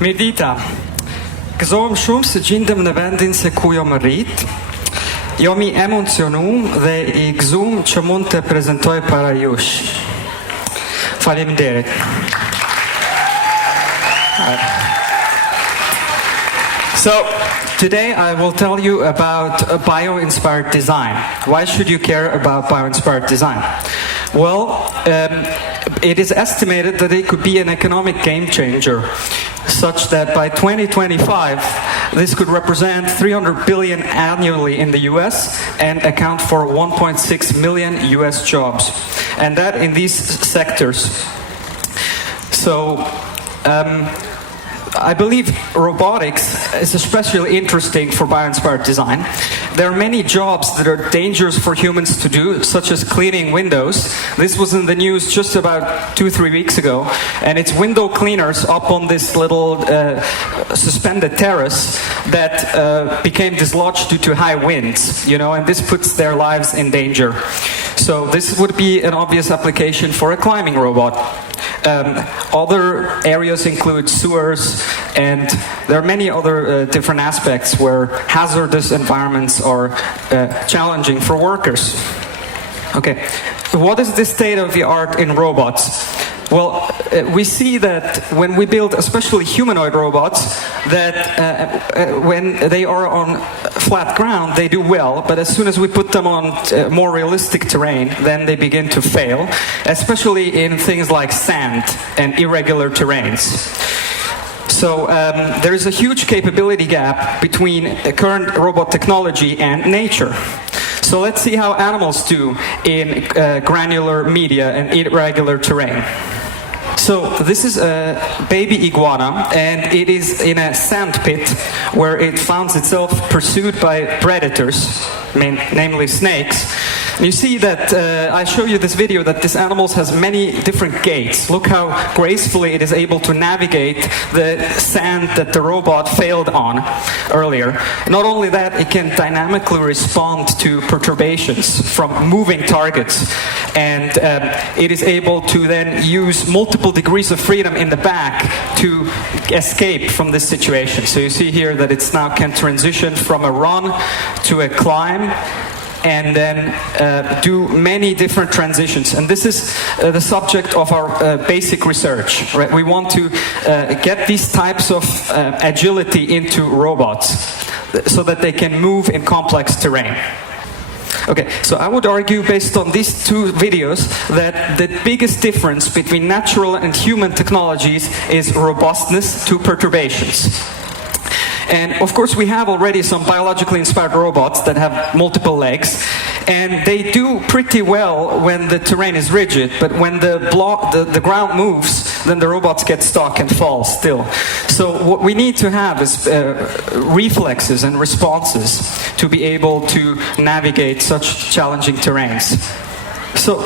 Mirdita, gëzohem shumë se gjindem në vendin se ku jo më rrit. Jo mi emocionum dhe I gëzum që mund të prezentoj para jush. Faleminderit. So, today I will tell you about bio-inspired design. Why should you care about bio-inspired design? Well, it is estimated that it could be an economic game changer, such that by 2025, this could represent 300 billion annually in the US and account for 1.6 million US jobs. And that in these sectors. So, I believe robotics is especially interesting for bio-inspired design. There are many jobs that are dangerous for humans to do, such as cleaning windows. This was in the news just about 2-3 weeks ago, and it's window cleaners up on this little suspended terrace that became dislodged due to high winds, you know, and this puts their lives in danger. So this would be an obvious application for a climbing robot. Other areas include sewers, and there are many other different aspects where hazardous environments are challenging for workers. Okay, what is the state of the art in robots? Well, we see that when we build especially humanoid robots, that when they are on flat ground, they do well, but as soon as we put them on more realistic terrain, then they begin to fail, especially in things like sand and irregular terrains. So there is a huge capability gap between current robot technology and nature. So let's see how animals do in granular media and irregular terrain. So this is a baby iguana, and it is in a sand pit where it finds itself pursued by predators, namely snakes. And you see that I show you this video that this animal has many different gaits. Look how gracefully it is able to navigate the sand that the robot failed on earlier. Not only that, it can dynamically respond to perturbations from moving targets, and it is able to then use multiple degrees of freedom in the back to escape from this situation. So you see here that it's now can transition from a run to a climb, and then do many different transitions. And this is the subject of our basic research. Right? We want to get these types of agility into robots so that they can move in complex terrain. Okay, so I would argue based on these two videos that the biggest difference between natural and human technologies is robustness to perturbations. And of course we have already some biologically inspired robots that have multiple legs, and they do pretty well when the terrain is rigid, but when the ground moves, then the robots get stuck and fall still. So what we need to have is reflexes and responses to be able to navigate such challenging terrains. So,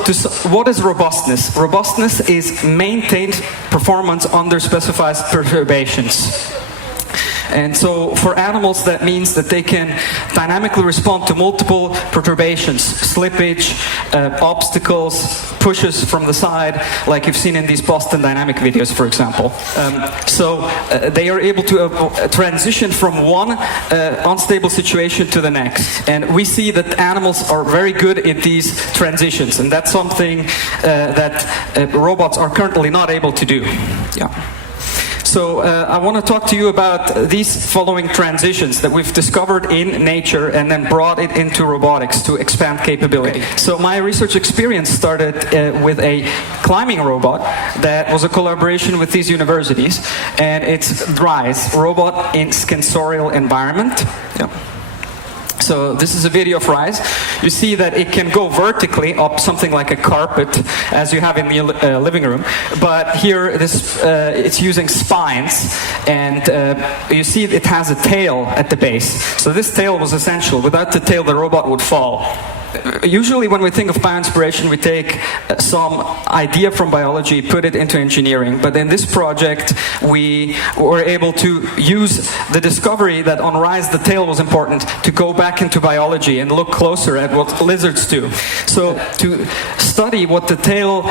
what is robustness? Robustness is maintained performance under specified perturbations. And so for animals that means that they can dynamically respond to multiple perturbations, slippage, obstacles, pushes from the side, like you've seen in these Boston Dynamic videos, for example. So they are able to transition from one unstable situation to the next. And we see that animals are very good at these transitions, and that's something that robots are currently not able to do. Yeah. So I want to talk to you about these following transitions that we've discovered in nature and then brought it into robotics to expand capability. So my research experience started with a climbing robot that was a collaboration with these universities, and it's RISE, Robot in Sensorial Environment. Yeah. So this is a video of RISE. You see that it can go vertically up something like a carpet, as you have in the living room. But here, it's using spines, and you see it has a tail at the base. So this tail was essential. Without the tail, the robot would fall. usually when we think of bioinspiration, we take some idea from biology, put it into engineering. But in this project, we were able to use the discovery that on Rise the tail was important to go back into biology and look closer at what lizards do. So to study what the tail,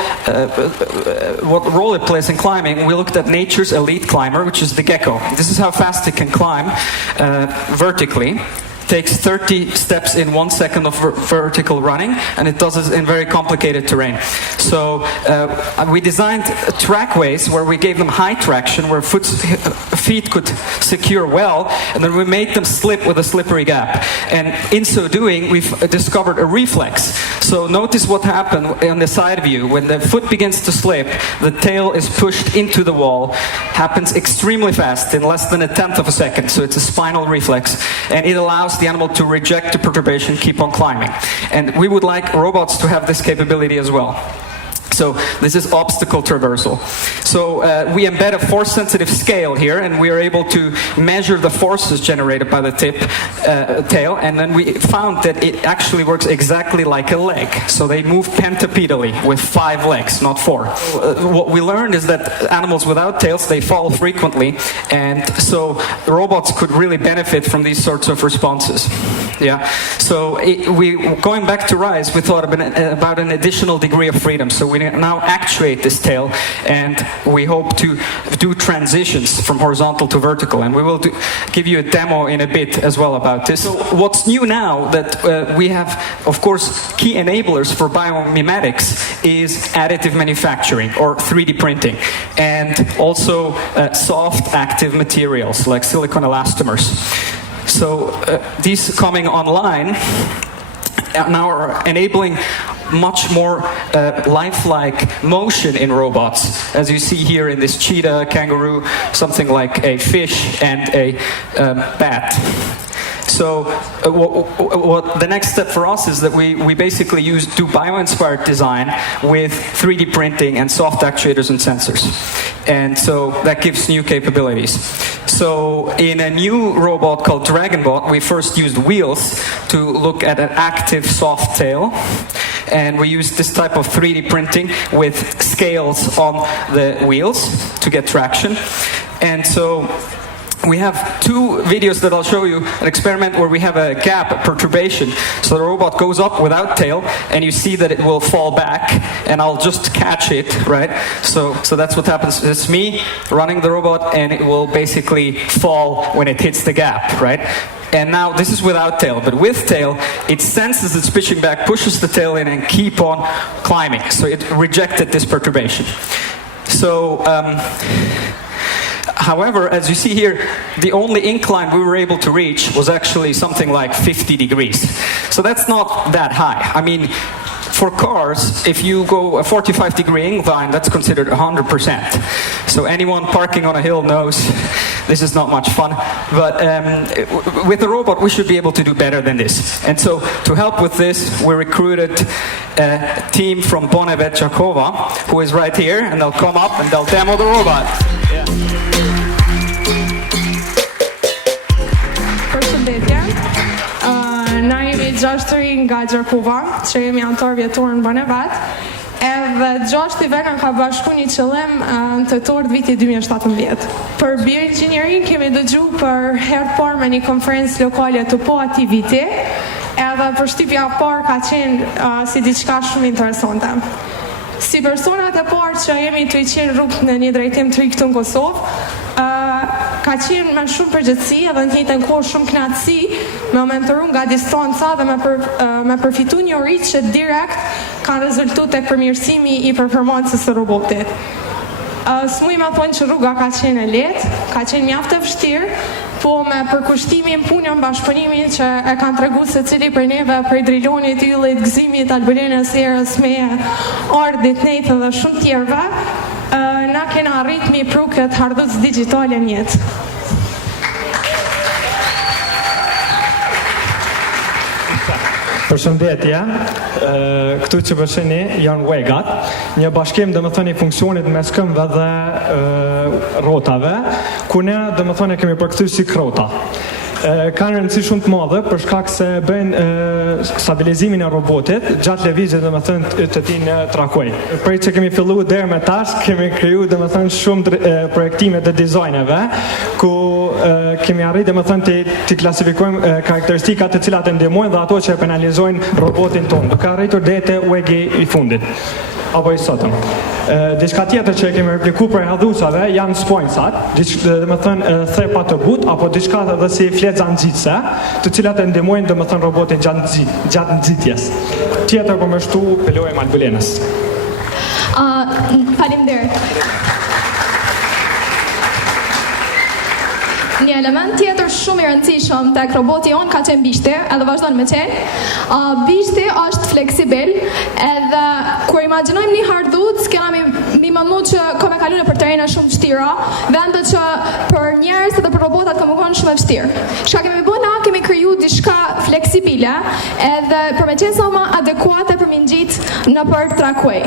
what role it plays in climbing, we looked at nature's elite climber, which is the gecko. This is how fast it can climb vertically. Takes 30 steps in 1 second of vertical running, and it does it in very complicated terrain. So we designed trackways where we gave them high traction, where feet could secure well, and then we made them slip with a slippery gap. And in so doing, we've discovered a reflex. So notice what happened on the side view. When the foot begins to slip, the tail is pushed into the wall. Happens extremely fast, in less than 1/10 of a second. So it's a spinal reflex, and it allows the animal to reject the perturbation, keep on climbing. And we would like robots to have this capability as well. So this is obstacle traversal. So we embed a force-sensitive scale here, and we are able to measure the forces generated by the tail, and then we found that it actually works exactly like a leg. So they move pentapedally with 5 legs, not 4. What we learned is that animals without tails, they fall frequently, and so robots could really benefit from these sorts of responses. Yeah. So going back to Rise, we thought about an additional degree of freedom. So we now actuate this tail, and we hope to do transitions from horizontal to vertical, and we will give you a demo in a bit as well about this. So what's new now that we have, of course, key enablers for biomimetics is additive manufacturing or 3D printing, and also soft active materials like silicone elastomers. So these coming online now are enabling much more lifelike motion in robots, as you see here in this cheetah, kangaroo, something like a fish and a bat. So what the next step for us is that we basically do bio-inspired design with 3D printing and soft actuators and sensors. And so that gives new capabilities. So in a new robot called DragonBot, we first used wheels to look at an active soft tail. And we used this type of 3D printing with scales on the wheels to get traction. And so we have 2 videos that I'll show you, an experiment where we have a gap, a perturbation. So the robot goes up without tail, and you see that it will fall back, and I'll just catch it, right? So that's what happens. It's me running the robot, and it will basically fall when it hits the gap, right? And now this is without tail, but with tail, it senses it's pitching back, pushes the tail in, and keep on climbing. So it rejected this perturbation. So, however, as you see here, the only incline we were able to reach was actually something like 50 degrees. So that's not that high. I mean, for cars, if you go a 45-degree incline, that's considered 100%. So anyone parking on a hill knows this is not much fun. But with the robot, we should be able to do better than this. And so to help with this, we recruited a team from BoneVet Jakova, who is right here, and they'll come up and they'll demo the robot. Yeah. Na jemi 6 të rinj nga Gjakova, që jemi antar vjetor në BoneVet, edhe 6 i venë ka bashku një qëllim në tetor të vitit 2017. Për bioinxhinierin kemi dëgju për herë parë me një konferencë lokale të po ati viti, edhe përshtypja parë ka qenë si diçka shumë interesante. Si personat e parë që jemi të i qenë rrugë në një drejtim të ri këtu në Kosovë, ka qenë me shumë përgjithësi edhe në të njëjtën kohë shumë kënaqësi me u mentoru nga distanca dhe me përfitu një uri që direkt kanë rezultu tek përmirësimi i performancës së robotit. S'muj me thonë që rruga ka qenë e lehtë, ka qenë mjaft e vështirë, po me përkushtimin, punën, bashkëpunimin që e kanë tregu se cili për neve, prej drilonit, yllit, gëzimit, albelenës, erës, meje, ardit, nejtë dhe shumë tjerve, na kena arrit mi pru këtë hardhus digitale njetë. Përshëndetje, këtu që përsheni janë wegat, një bashkim dhe më thëni funksionit mes këmbëve dhe rotave, ku ne dhe më thëni kemi përkëty si krota. kanë rëndësi shumë të madhe për shkak se bëjnë stabilizimin e robotit gjatë lëvizjes domethënë të tij në trakuej. Prej që kemi filluar deri më tash, kemi krijuar domethënë shumë projektime të dizajneve ku kemi arritur domethënë të klasifikojmë karakteristikat të cilat e ndihmojnë dhe ato që e penalizojnë robotin tonë, duke arritur deri te UEG i fundit apo i sotëm. Diçka tjetër që kemi replikuar për hadhusave janë spojnsat, domethënë thepa të butë apo diçka edhe si fletëza nxitse, të cilat e ndihmojnë domethënë robotin gjatë nxitjes. Tjetër përmështu pelojë malbulenës. Faleminderit. Një element tjetër shumë i rëndësishëm tek roboti jon ka qenë bishti, edhe vazhdon me qenë. Bishti është fleksibel, edhe kur imagjinojmë një hardhuc, kena mi mënu që ka me kalu në për terrena shumë vështira, vende që për njerëz edhe për robotat ka më konë shumë e vështirë. Çka kemi bënë na, kemi kriju diçka fleksibile, edhe për me qenë sa më adekuate për mi ngjit në për trakuej.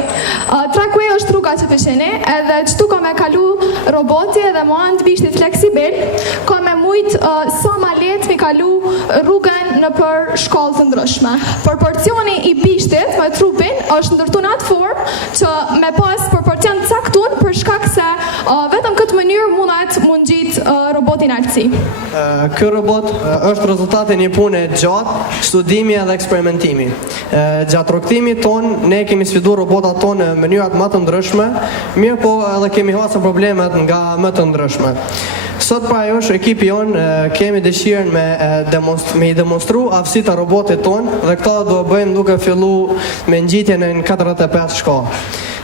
Trakuej është rruga që pësheni, edhe qëtu ka me kalu roboti edhe më anë bishtit fleksibel, ka me mujt sa ma let mi kalu rrugën në për shkollë të ndryshme. Proporcioni i bishtit me trupin është ndërtu në atë formë që me pas proporcion të caktun për shkak se vetëm këtë mënyrë mundet mund gjit robotin artësi. Ky robot është rezultati një pune gjatë, studimi edhe eksperimentimi. Gjatë rrugtimit ton, ne kemi sfiduar robotat tonë në mënyrat më të ndryshme, mirë po edhe kemi hasur problemet nga më të ndryshme. Sot pra jush, ekipi jonë kemi dëshirën me i demonstru aftësitë e robotit tonë dhe këta do bëjmë duke fillu me ngjitjen në 45 shkallë.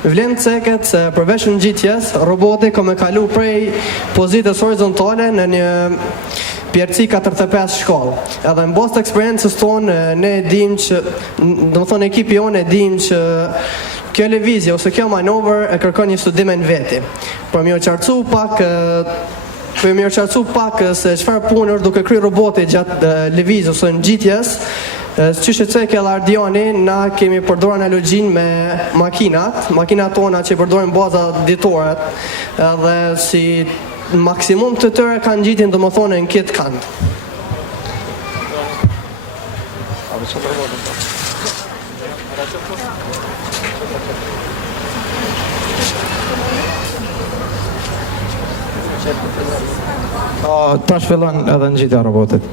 Vlen të seket se përveç ngjitjes, roboti ka me kalu prej pozitës horizontale në një pjerëci 45 shkallë. Edhe në bazë të eksperiencës tonë, ne dim që, domethënë ekipi jonë e dim që kjo lëvizje ose kjo manovër e kërkon një studim në veti. Për më qartësu pak se çfarë punë është duke kryer roboti gjatë lëvizjes ose ngjitjes. Qysh e cek edhe Ardiani, na kemi përdorur analogjinë me makinat tona që përdorin baza ditore, edhe si maksimum të tëre kanë ngjitjen domethënë në këtë kant. Tash fillon edhe ngjitja e robotit.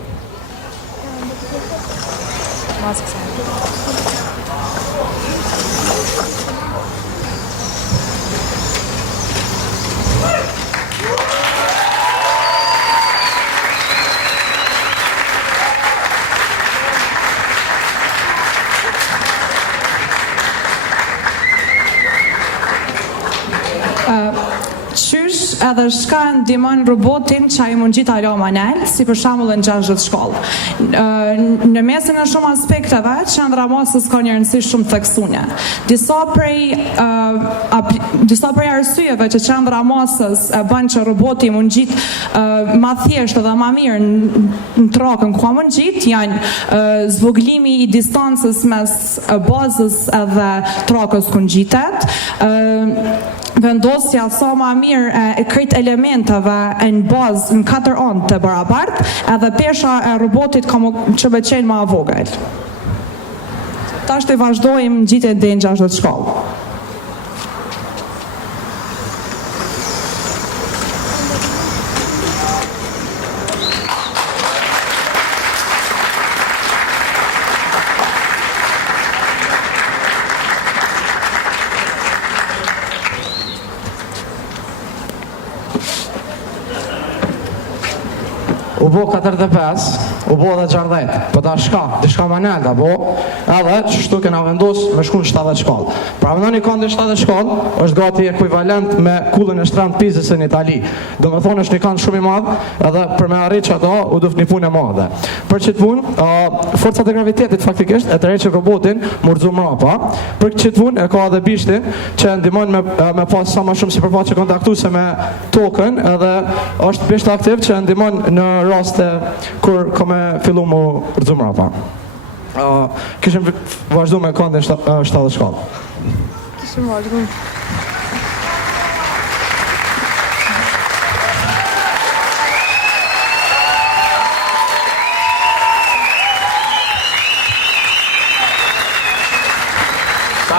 Qysh edhe shka ndihmon robotin që ai mund gjit alo manual, si për shembull në 60 shkollë. Në mesin e shumë aspekteve, qendra masës ka një rëndësi shumë theksune. Disa prej arsyeve që qendra masës e bën që roboti mund gjit ma thjesht dhe ma mirë në trakën ku mund gjit, janë zvoglimi i distancës mes bazës edhe trakës ku ngjitet, vendosja sa ma mirë e krejt elementeve në bazë në 4 anë të barabartë, edhe pesha e robotit ka që me qenë ma vogël. Tash të vazhdojmë ngjitjen deri në 60 shkallë. U bo 45, u bo edhe 60, po ta diçka manual ta bo, edhe çështu kena vendos me shku në 70 shkallë. Pra mendoni kënd 70 shkallë është gati ekuivalent me kullën e shtrembë Pizës në Itali. Domethënë është një kënd shumë i madh, edhe për me arrit ato u duhet një punë e madhe. Për çet punë, forcat e gravitetit faktikisht e tërheqin robotin murxu mrapa. Për çet punë e ka edhe bishti që ndihmon me pas sa më shumë sipërfaqe kontaktuese me tokën, edhe është bisht aktiv që ndihmon në raste kur ka me fillu mu rëzu mrapa. Kishim vazhdu me këndin 70 shkallë. Kishim vazhdu.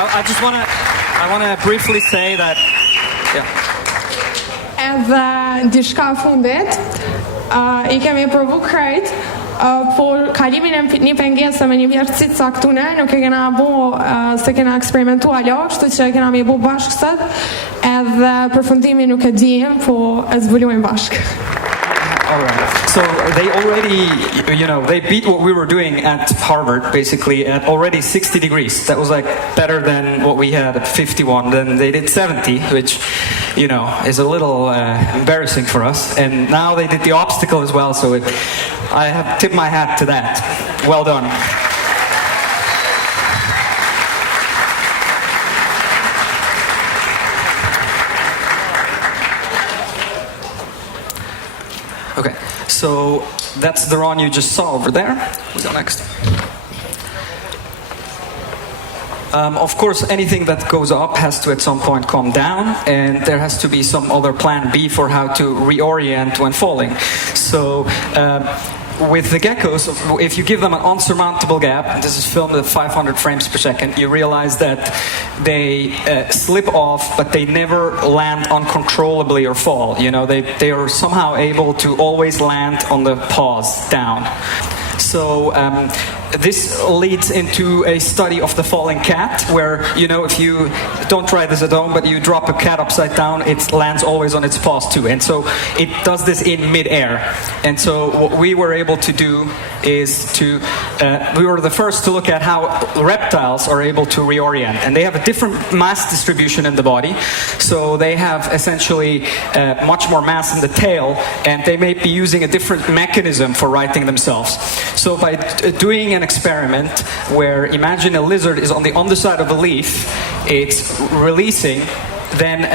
I wanna briefly say that. Yeah. Edhe diçka fundit, I kemi provu krejt, por kalimin e një pengese me një vjerësit saktune, nuk e kena bu, se kena eksperimentu alo, kështu që kena me bu bashkësët, edhe përfundimi nuk e dim, po e zbuluim bashkë. All right. So they already, they beat what we were doing at Harvard, basically, at already 60 degrees. That was like better than what we had at 51. Then they did 70, which, is a little embarrassing for us. And now they did the obstacle as well, so I have tipped my hat to that. Well done. Okay, so that's the run you just saw over there. We go next. Of course, anything that goes up has to at some point come down, and there has to be some other plan B for how to reorient when falling. So with the geckos, if you give them an unsurmountable gap, and this is filmed at 500 frames per second, you realize that they slip off, but they never land uncontrollably or fall. They are somehow able to always land on the paws down. So this leads into a study of the falling cat, where, if you don't try this at home, but you drop a cat upside down, it lands always on its paws too. And so it does this in midair. And so what we were able to do is we were the first to look at how reptiles are able to reorient. And they have a different mass distribution in the body. So they have essentially much more mass in the tail, and they may be using a different mechanism for righting themselves. So by doing an experiment where, imagine a lizard is on the underside of a leaf, it's releasing, then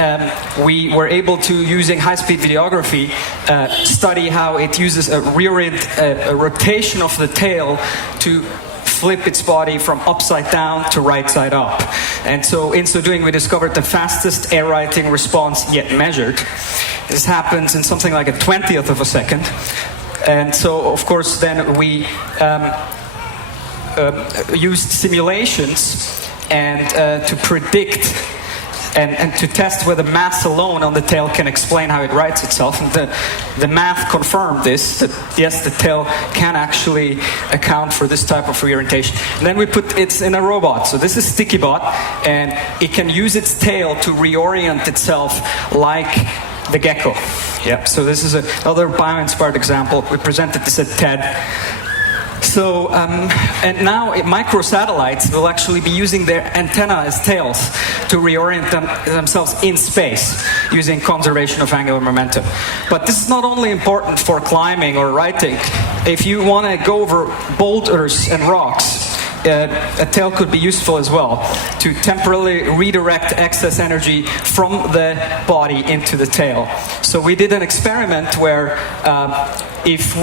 we were able to, using high-speed videography, study how it uses a rotation of the tail to flip its body from upside down to right side up. And so in so doing, we discovered the fastest air righting response yet measured. This happens in something like a 20th of a second. And so, of course, then we used simulations and to predict and to test whether mass alone on the tail can explain how it rights itself. And the math confirmed this, that yes, the tail can actually account for this type of reorientation. And then we put it in a robot. So this is StickyBot, and it can use its tail to reorient itself like the gecko. Yep. So this is another bio-inspired example. We presented this at TED. So, and now microsatellites will actually be using their antenna as tails to reorient themselves in space using conservation of angular momentum. But this is not only important for climbing or writing. If you want to go over boulders and rocks, a tail could be useful as well to temporarily redirect excess energy from the body into the tail. So we did an experiment where if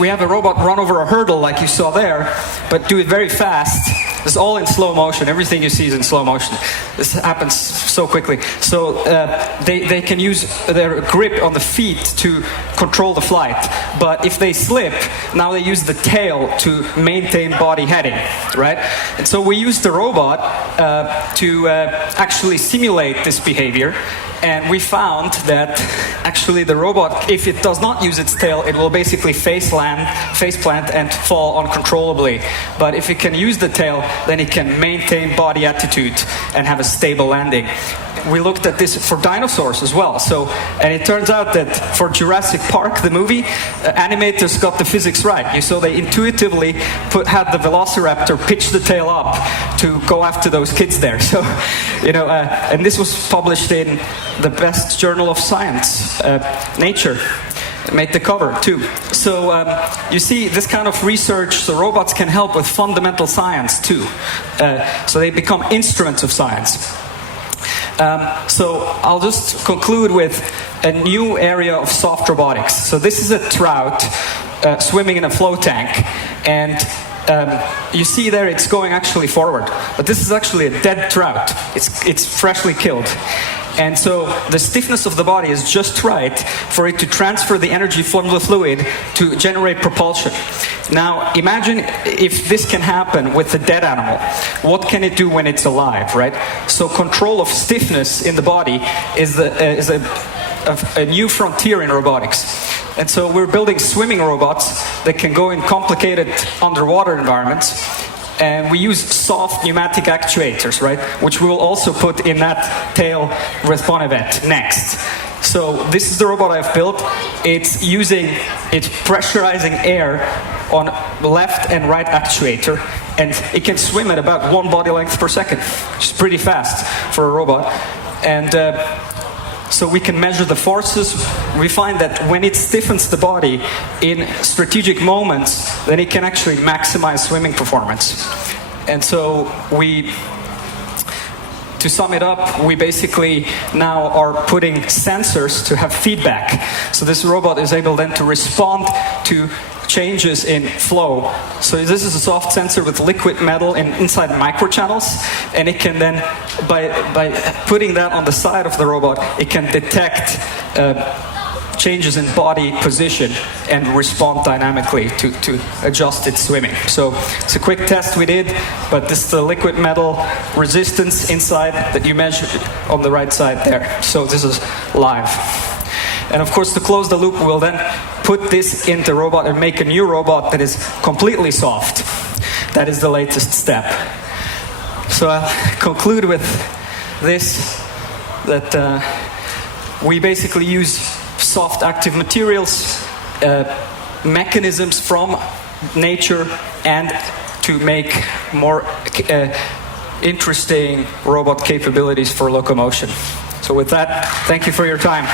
we have a robot run over a hurdle like you saw there, but do it very fast, it's all in slow motion. Everything you see is in slow motion. This happens so quickly. So they can use their grip on the feet to control the flight. But if they slip, now they use the tail to maintain body heading, right? And so we used the robot to actually simulate this behavior. And we found that actually the robot, if it does not use its tail, it will basically face plant and fall uncontrollably. But if it can use the tail, then it can maintain body attitude and have a stable landing. We looked at this for dinosaurs as well. And it turns out that for Jurassic Park, the movie, animators got the physics right. You saw they intuitively had the velociraptor pitch the tail up to go after those kids there. So, and this was published in the best journal of science, Nature. It made the cover too. So you see, this kind of research, the robots can help with fundamental science too. So they become instruments of science. So I'll just conclude with a new area of soft robotics. So this is a trout swimming in a float tank, and you see there it's going actually forward. But this is actually a dead trout. It's freshly killed. And so the stiffness of the body is just right for it to transfer the energy from the fluid to generate propulsion. Now imagine if this can happen with a dead animal. What can it do when it's alive, right? So control of stiffness in the body is a new frontier in robotics. And so we're building swimming robots that can go in complicated underwater environments. And we use soft pneumatic actuators, right? Which we will also put in that tail with BoneVet next. So this is the robot I've built. It's pressurizing air on the left and right actuator. And it can swim at about 1 body length per second, which is pretty fast for a robot. And so we can measure the forces. We find that when it stiffens the body in strategic moments, then it can actually maximize swimming performance. And so to sum it up, we basically now are putting sensors to have feedback. So this robot is able then to respond to changes in flow. So this is a soft sensor with liquid metal inside microchannels, and it can then, by putting that on the side of the robot, it can detect changes in body position and respond dynamically to adjust its swimming. So it's a quick test we did, but this is the liquid metal resistance inside that you measured on the right side there. So this is live. And of course, to close the loop, we'll then put this in the robot and make a new robot that is completely soft. That is the latest step. So I'll conclude with this, that we basically use soft active materials, mechanisms from nature, and to make more interesting robot capabilities for locomotion. So with that, thank you for your time.